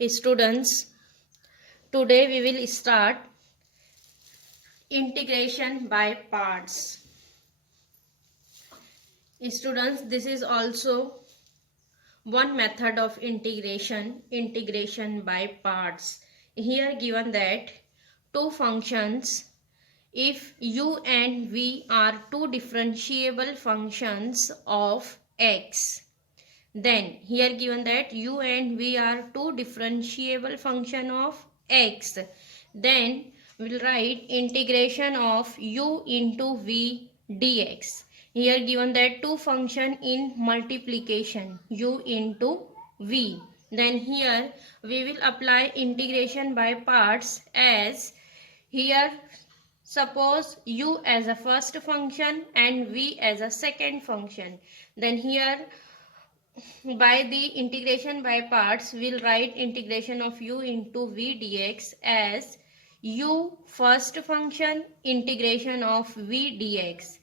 Students, today we will start integration by parts. Students, this is also one method of integration by parts. Here given that two functions, if u and v are two differentiable functions of x, then here given that u and v are two differentiable function of x, then we'll write integration of u into v dx. Here given that two function in multiplication u into v, then here we will apply integration by parts. As here suppose u as a first function and v as a second function, then here by the integration by parts we'll write integration of u into v dx as u first function integration of v dx,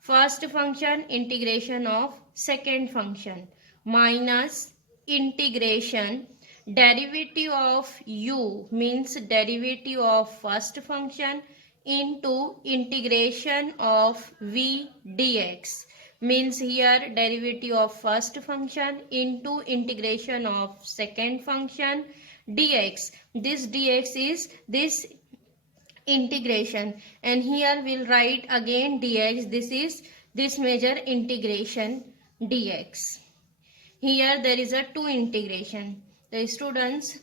first function integration of second function, minus integration derivative of u means derivative of first function into integration of v dx means here derivative of first function into integration of second function dx. This dx is this integration, and here we'll write again dx. This is this measure integration dx. Here there is a two integration. The students,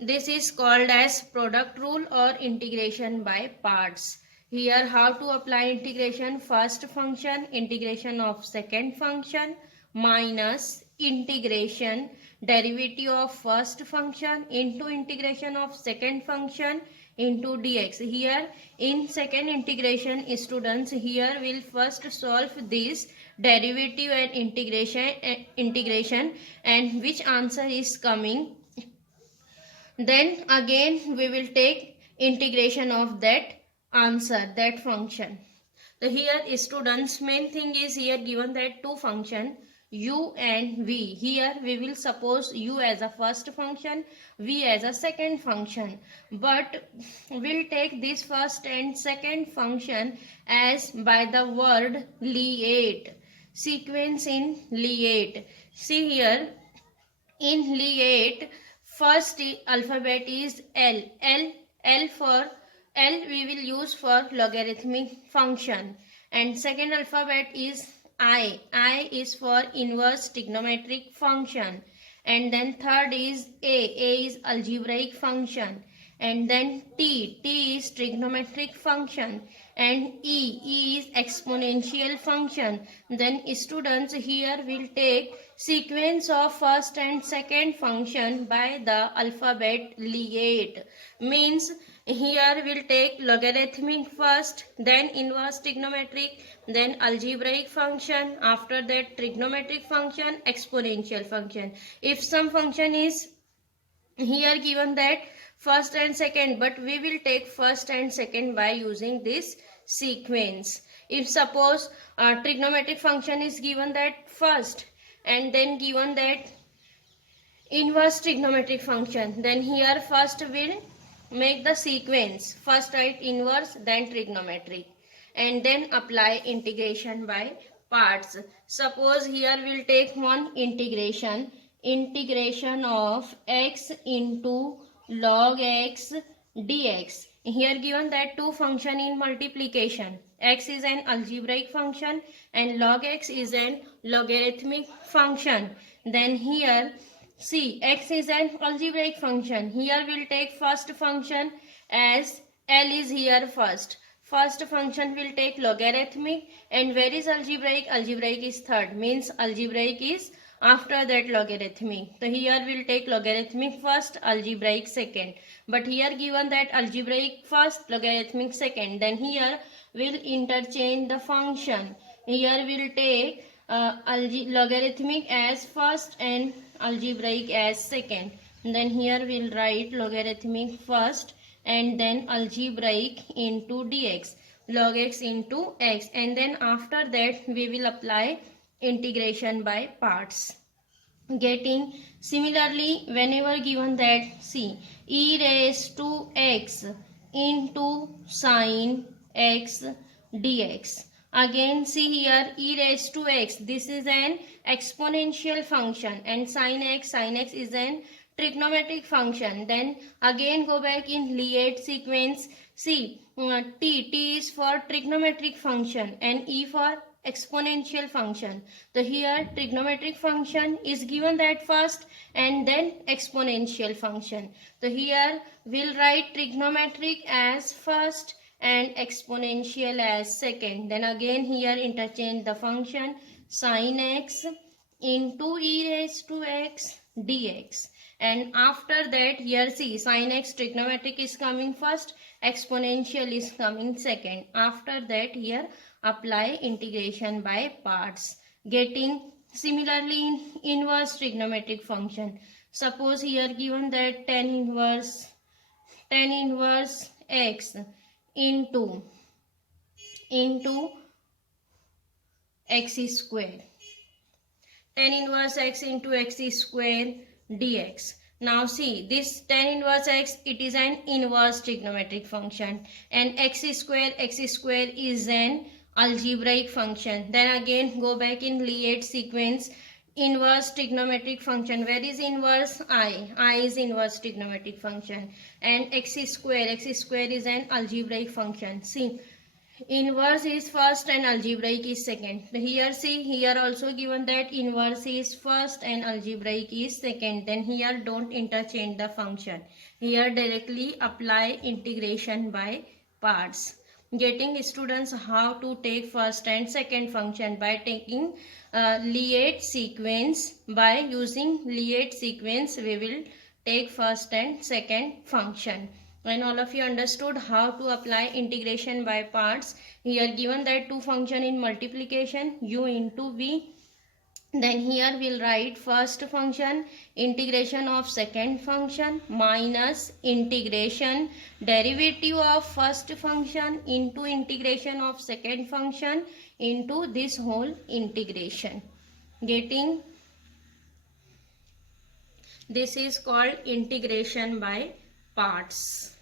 this is called as product rule or integration by parts. Here how to apply integration: first function integration of second function minus integration derivative of first function into integration of second function into dx. Here in second integration, students, here we'll first solve this derivative and integration and which answer is coming, then again we will take integration of that answer, that function. So here students, main thing is here given that two function u and v. Here we will suppose u as a first function, v as a second function, but we'll take this first and second function as by the word lineate, sequence in lineate. See here in lineate, first alphabet is L. L for L we will use for logarithmic function, and second alphabet is I. I is for inverse trigonometric function, and then third is A. A is algebraic function, and then T. T is trigonometric function, and E. E is exponential function. Then students, here will take sequence of first and second function by the alphabet lineate, means here we'll take logarithmic first, then inverse trigonometric, then algebraic function, after that trigonometric function, exponential function. If some function is here given that first and second, but we will take first and second by using this sequence. If suppose trigonometric function is given that first and then given that inverse trigonometric function, then here first will make the sequence, first write inverse then trigonometric, and then apply integration by parts. Suppose here we'll take one integration of x into log x dx. Here given that two function in multiplication, x is an algebraic function and log x is an logarithmic function. Then here see, x is an algebraic function. Here we'll take first function as L is here first. First function will take logarithmic, and where is algebraic? Algebraic is third, means algebraic is after that logarithmic. So here we'll take logarithmic first, algebraic second. But here given that algebraic first, logarithmic second, then here we'll interchange the function. Here we'll take logarithmic as first and algebraic as second. Then here we'll write logarithmic first and then algebraic into dx, log x into x, and then after that we will apply integration by parts. Getting similarly, whenever given that, see, e raised to x into sine x dx. Again see here, e raised to x, this is an exponential function, and sine x is an trigonometric function. Then again go back in Lie sequence. See, t is for trigonometric function and e for exponential function. So here trigonometric function is given that first and then exponential function. So here we'll write trigonometric as first and exponential as second. Then again here interchange the function sin x into e raised to x dx. And after that here see, sin x trigonometric is coming first, exponential is coming second. After that here apply integration by parts, getting similarly in inverse trigonometric function. Suppose here given that tan inverse x into x square, tan inverse x into x square dx. Now see, this tan inverse x, it is an inverse trigonometric function, and x square is an algebraic function. Then again go back in Lie sequence, inverse trigonometric function. Where is inverse? I is inverse trigonometric function, and x square is an algebraic function. See, inverse is first and algebraic is second. Here see, here also given that inverse is first and algebraic is second. Then here don't interchange the function, here directly apply integration by parts, getting students how to take first and second function by taking Lie sequence. By using Lie sequence we will take first and second function. When all of you understood how to apply integration by parts, here given that two function in multiplication u into v, then here we'll write first function integration of second function minus integration derivative of first function into integration of second function into this whole integration, getting, this is called integration by parts.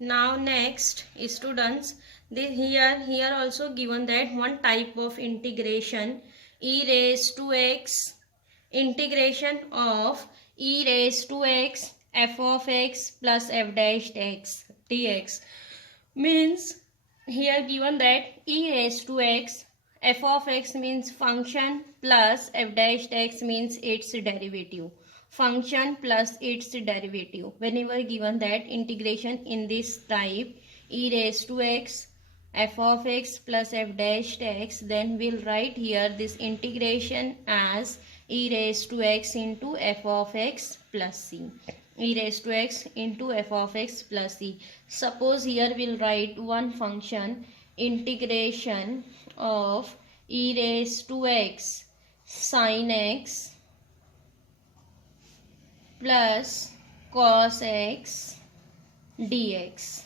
Now next students, here also given that one type of integration, e raised to x, integration of e raised to x f of x plus f dash x dx, means here given that e raised to x, f of x means function plus f dash x means its derivative, function plus its derivative. Whenever given that integration in this type, e raised to x, f of x plus f dash x, then we'll write here this integration as e raised to x into f of x plus c, e raised to x into f of x plus c. Suppose here we'll write one function integration of e raised to x sin x plus cos x dx,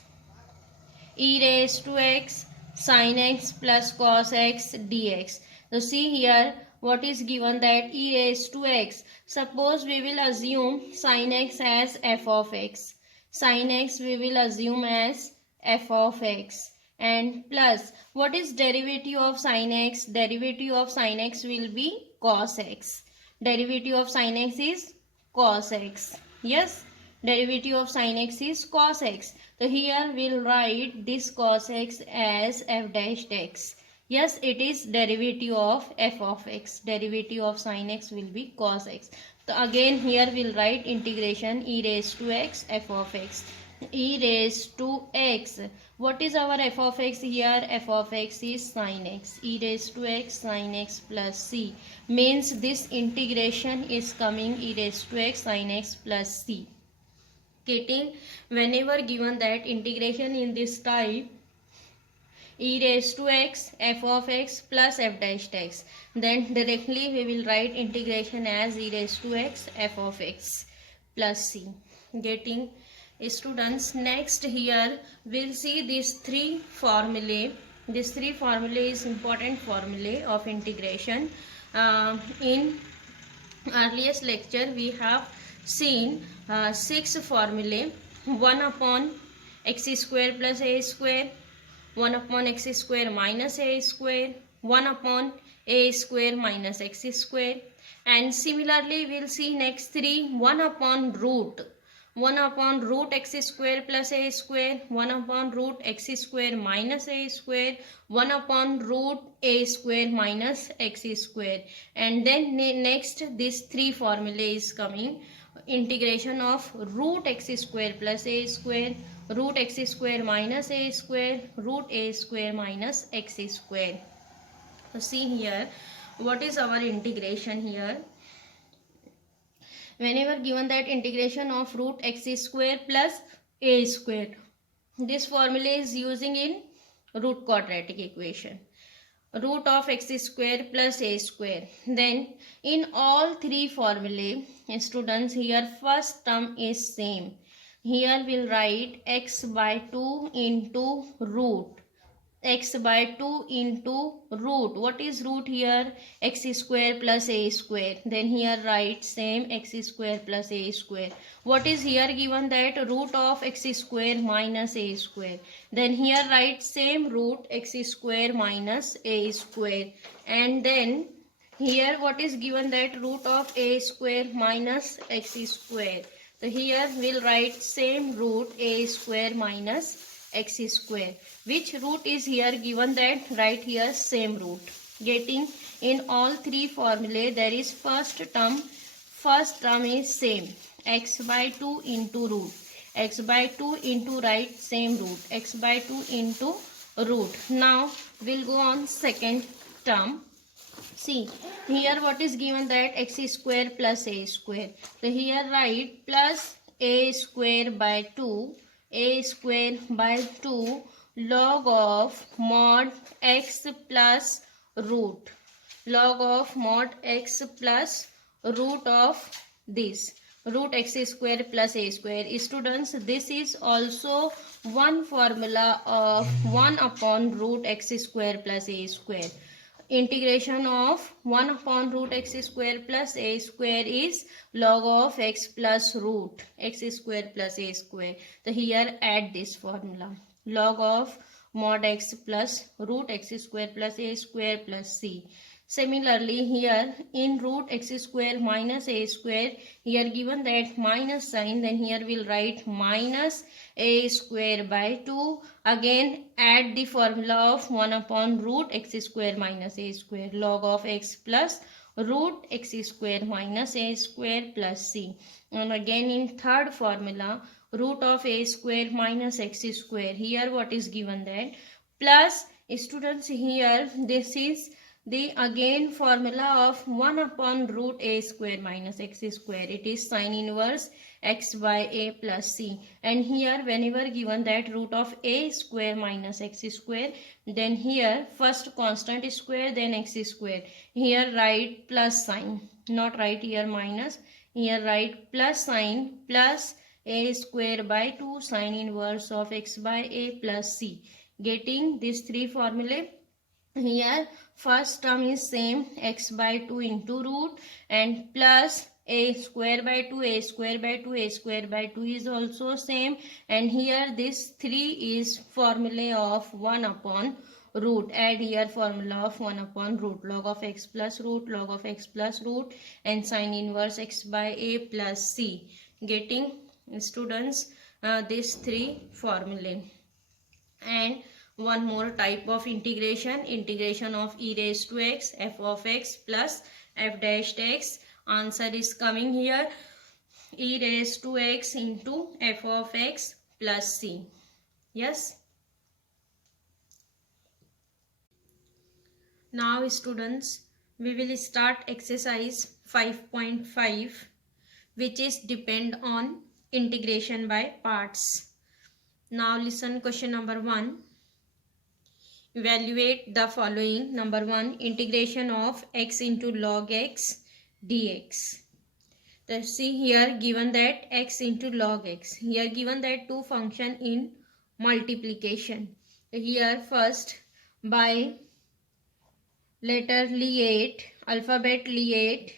e raised to x sin x plus cos x dx. So see here what is given that e raised to x. Suppose we will assume sin x as f of x, sin x we will assume as f of x, and plus what is derivative of sin x? Derivative of sin x will be cos x. Derivative of sin x is cos x. Yes, derivative of sin x is cos x. So here we'll write this cos x as f dash x. Yes, it is derivative of f of x. Derivative of sin x will be cos x. So again here we'll write integration e raised to x f of x, e raised to x. What is our f of x here? F of x is sin x, e raised to x sin x plus c, means this integration is coming e raised to x sin x plus c. Getting, whenever given that integration in this type, e raised to x f of x plus f dash x, then directly we will write integration as e raised to x f of x plus c. Getting, students, next here we'll see these three formulae This three formulae is important formulae of integration. In earliest lecture we have seen 6 formulae. 1 upon x square plus a square, 1 upon x square minus a square, 1 upon a square minus x square, and similarly we will see next three. 1 upon root x square plus a square, 1 upon root x square minus a square, 1 upon root a square minus x square. And then next this three formula is coming. Integration of root x square plus a square, root x square minus a square, root a square minus x square. So see here, what is our integration here? Whenever given that integration of root x square plus a square, this formula is using in root quadratic equation. Root of x square plus a square. Then in all three formulae, students, here first term is same. Here we'll write x by 2 into root. X by 2 into root. What is root here? X square plus a square. Then here write same x square plus a square. What is here given? That root of x square minus a square. Then here write same root x square minus a square. And then here what is given? That root of a square minus x square. So here we'll write same root a square minus x square. Which root is here given? That write here same root. Getting in all three formulae there is first term is same, x by 2 into root, x by 2 into write same root, x by 2 into root. Now we'll go on second term. See here what is given? That x square plus a square. So here write plus a square by 2, a square by 2 log of mod x plus root, log of mod x plus root of this root x square plus a square. Students, this is also one formula of 1 upon root x square plus a square. Integration of 1 upon root x square plus a square is log of x plus root x square plus a square. So here add this formula, log of mod x plus root x square plus a square plus c. Similarly here in root x square minus a square, here given that minus sign, then here we'll write minus a square by 2. Again add the formula of 1 upon root x square minus a square, log of x plus root x square minus a square plus c. And again in third formula, root of a square minus x square, here what is given? That plus, students, here this is the again formula of 1 upon root a square minus x square. It is sin inverse x by a plus c. And here whenever given that root of a square minus x square, then here first constant square, then x square. Here write plus sign, not write here minus. Here write plus sign, plus a square by 2 sin inverse of x by a plus c. Getting these three formulae. Here first term is same, x by 2 into root, and plus a square by 2, a square by 2, a square by 2 is also same. And here this 3 is formula of 1 upon root. Add here formula of 1 upon root, log of x plus root, log of x plus root, and sin inverse x by a plus c. Getting, students, these three formulae. And one more type of integration, integration of e raised to x, f of x plus f dashed x. Answer is coming here, e raised to x into f of x plus c. Yes. Now students, we will start exercise 5.5, which is depend on integration by parts. Now listen, question number 1. Evaluate the following. Number 1, integration of x into log x dx. Let's see here given that x into log x. Here given that two function in multiplication. Here first by letter Liet, alphabet Liet.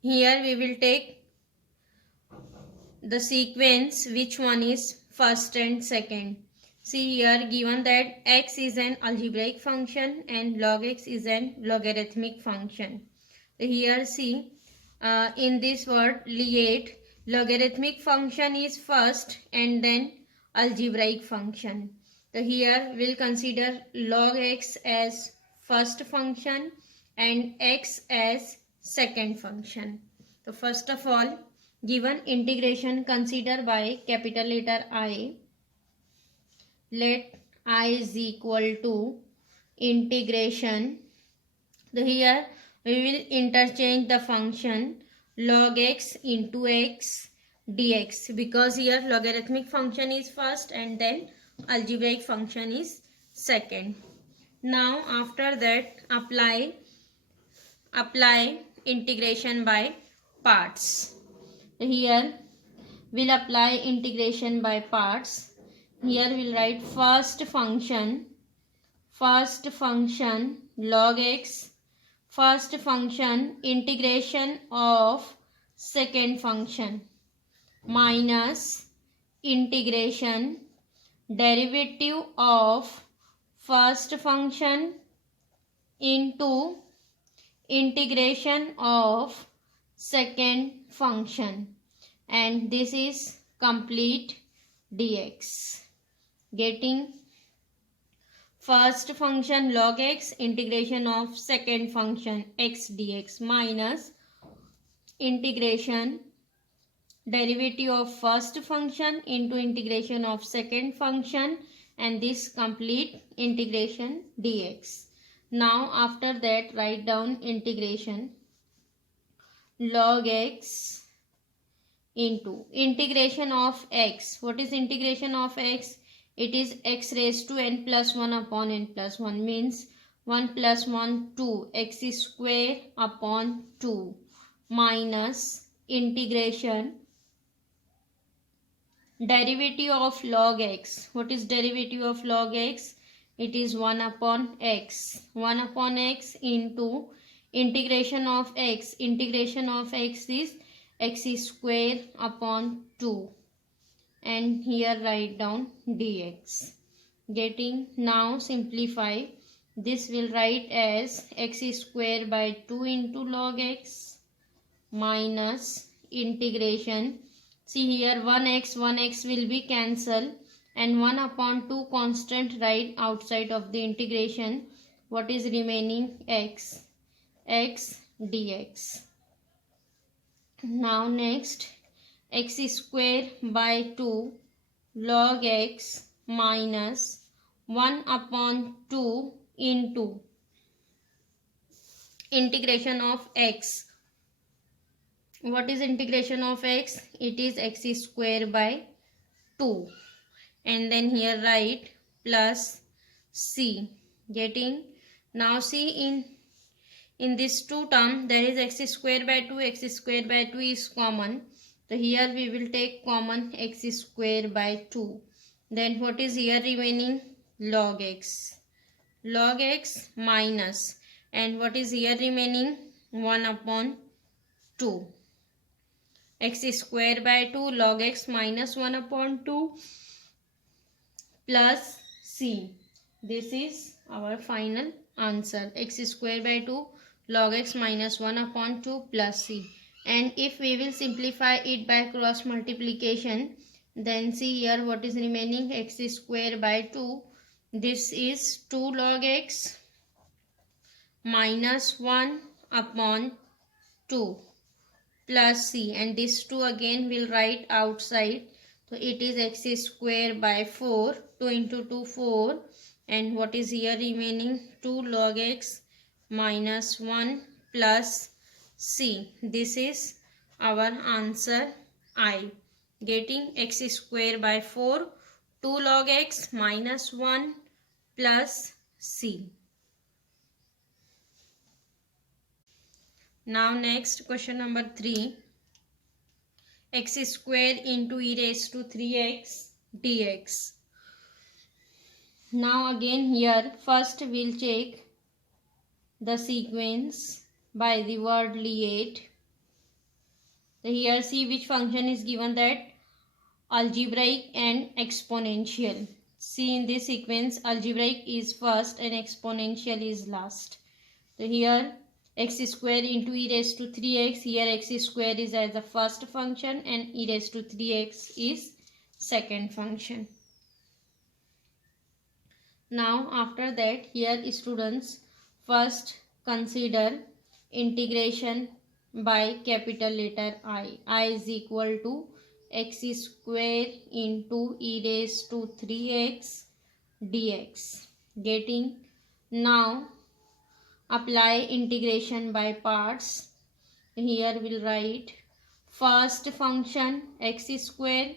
Here we will take the sequence which one is first and second. See here given that x is an algebraic function and log x is an logarithmic function. Here see in this word Liet, logarithmic function is first and then algebraic function. So here we'll consider log x as first function and x as second function. So first of all, given integration consider by capital letter I. Let I is equal to integration. So here we will interchange the function log x into x dx, because here logarithmic function is first and then algebraic function is second. Now after that apply integration by parts. Here we'll apply integration by parts. Here we'll write first function log x, first function integration of second function minus integration derivative of first function into integration of second function, and this is complete dx. Getting first function log x integration of second function x dx minus integration derivative of first function into integration of second function, and this complete integration dx. Now after that write down integration log x into integration of x. What is integration of x? It is x raised to n plus 1 upon n plus 1, means 1 plus 1 2 x square upon 2 minus integration derivative of log x. What is derivative of log x? It is 1 upon x. 1 upon x into integration of x. Integration of x is x square upon 2. And here write down dx. Getting, now simplify. This will write as x square by 2 into log x minus integration. See here 1x will be cancelled and 1 upon 2 constant right outside of the integration. What is remaining? X dx. Now next x square by 2 log x minus 1 upon 2 into integration of x. What is integration of x? It is x square by 2, and then here write plus c. Getting, now see in this 2 term there is x square by 2. X square by 2 is common, so here we will take common x square by 2. Then what is here remaining? Log x minus, and what is here remaining? 1 upon 2. X square by 2 log x minus 1 upon 2 plus c. This is our final answer. X square by 2 log x minus 1 upon 2 plus c. And if we will simplify it by cross multiplication, then see here what is remaining? X square by 2. This is 2 log x minus 1 upon 2 plus c, and this 2 again will write outside. So it is x square by 4. 2 into 2 4, and what is here remaining? 2 log x minus 1 plus c. This is our answer I. Getting x square by 4, 2 log x minus 1 plus c. Now next question number 3. X square into e raised to 3x dx. Now again here first we'll check the sequence by the word liate. So here see which function is given, that algebraic and exponential. See in this sequence algebraic is first and exponential is last. So here x square into e raised to 3x, here x square is as the first function and e raised to 3x is second function. Now after that here students first consider integration by capital letter I. I is equal to x square into e raised to 3x dx. Getting? Now apply integration by parts. Here we'll write first function x square,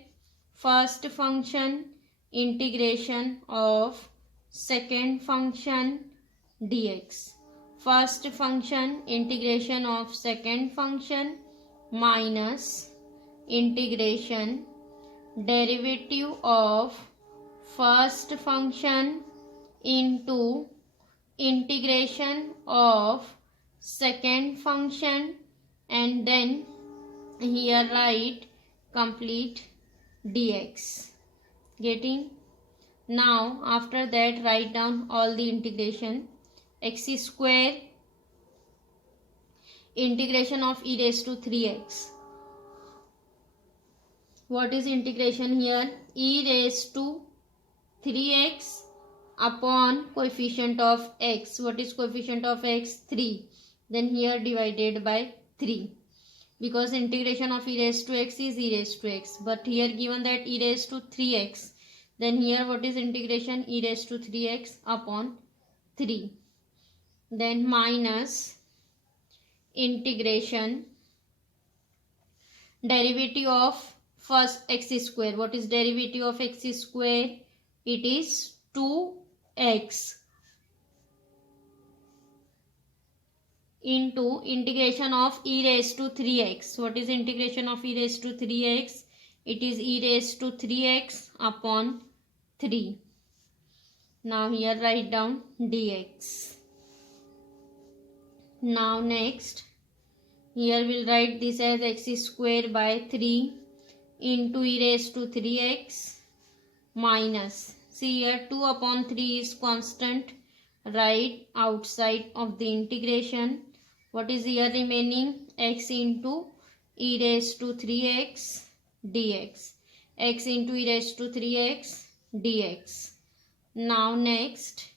first function integration of second function dx. First function integration of second function minus integration derivative of first function into integration of second function, and then here write complete dx. Getting? Now after that write down all the integration. X square integration of e raised to 3x. What is integration here? E raised to 3x upon coefficient of x. What is coefficient of x? 3. Then here divided by 3. Because integration of e raised to x is e raised to x. But here given that e raised to 3x. Then here what is integration? E raised to 3x upon 3. Then minus integration derivative of first x square. What is derivative of x square? It is 2x into integration of e raised to 3x. What is integration of e raised to 3x? It is e raised to 3x upon 3. Now here write down dx. Now next here we'll write this as x square by 3 into e raised to 3x minus, see here 2 upon 3 is constant, right outside of the integration. What is here remaining? X into e raised to 3x dx. X into e raised to 3x dx. Now next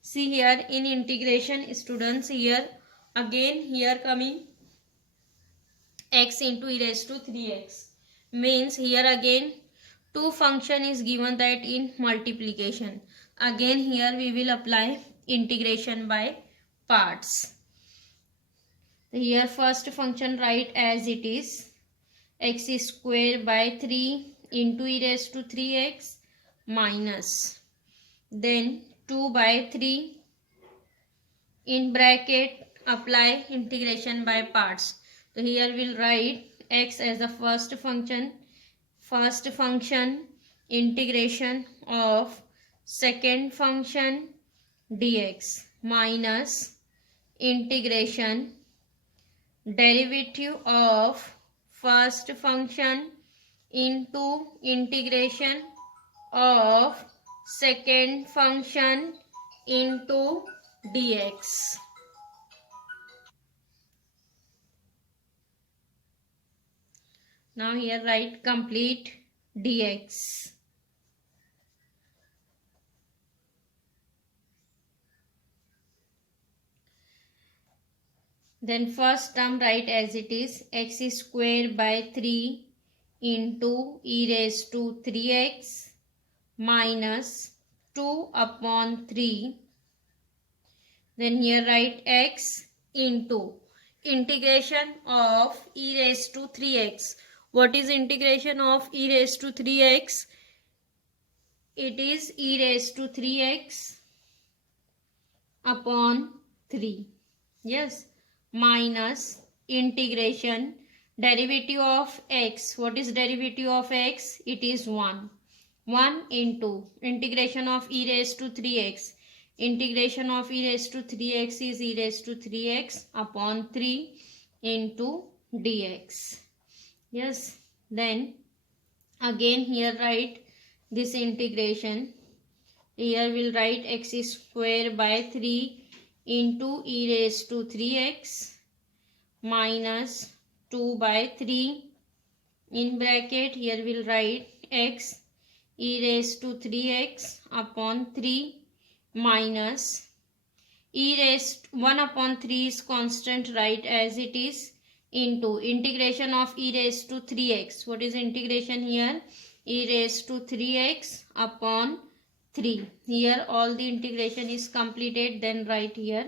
see here in integration students, here again here coming x into e raised to 3x, means here again two function is given that in multiplication. Again here we will apply integration by parts. Here first function write as it is, x square by 3 into e raised to 3x minus, then 2 by 3 in bracket apply integration by parts. So here we'll write x as the first function integration of second function dx minus integration derivative of first function into integration of second function into dx. Now here write complete dx. Then first term write as it is, x square by 3 into e raised to 3x minus 2 upon 3. Then here write x into integration of e raised to 3x. What is integration of e raised to 3x? It is e raised to 3x upon 3. Yes. Minus integration derivative of x. What is derivative of x? It is 1. 1 into integration of e raised to 3x. Integration of e raised to 3x is e raised to 3x upon 3 into dx. Yes, then again here write this integration. Here we'll write x square by 3 into e raised to 3x minus 2 by 3. In bracket here we'll write x e raised to 3x upon 3 minus e raised 1 upon 3 is constant, write as it is, into integration of e raised to 3x. What is integration here? E raised to 3x upon 3. Here all the integration is completed, then write here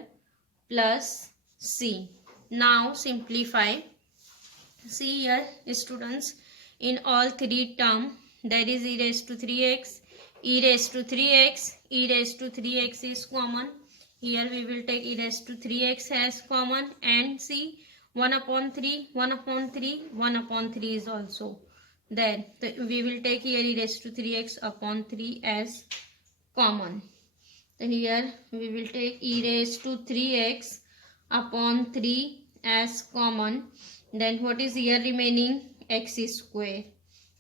plus c. Now simplify. See here students, in all three terms there is e raised to 3x, e raised to 3x, e raised to 3x is common. Here we will take e raised to 3x as common, and see 1 upon 3, 1 upon 3, 1 upon 3 is also there. We will take here e raised to 3x upon 3 as common. Then here we will take e raised to 3x upon 3 as common. Then what is here remaining? X square.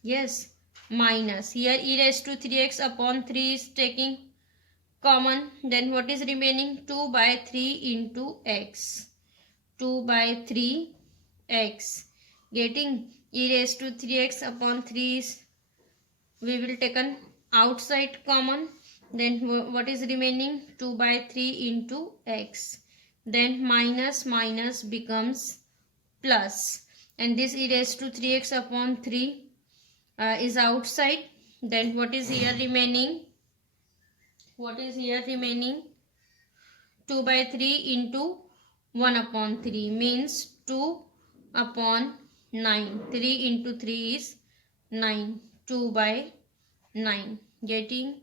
Yes, minus here e raised to 3x upon 3 is taking common. Then what is remaining? 2 by 3 into x. 2 by 3 x. Getting e raised to 3x upon 3 is, we will take an outside common. Then what is remaining? 2 by 3 into x. Then minus minus becomes plus, and this e raised to 3x upon 3 is outside. Then what is here remaining? What is here remaining? 2 by 3 into 1 upon 3 means 2 upon 9. 3 into 3 is 9. 2 by 9. Getting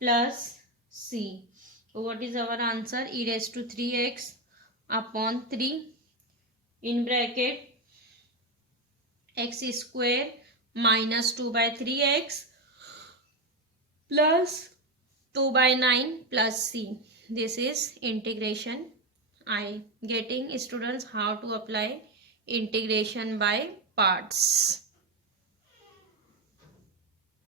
plus c. So what is our answer? E raised to 3x upon 3 in bracket x square minus 2 by 3x plus 2 by 9 plus c. This is integration I. Getting students how to apply integration by parts.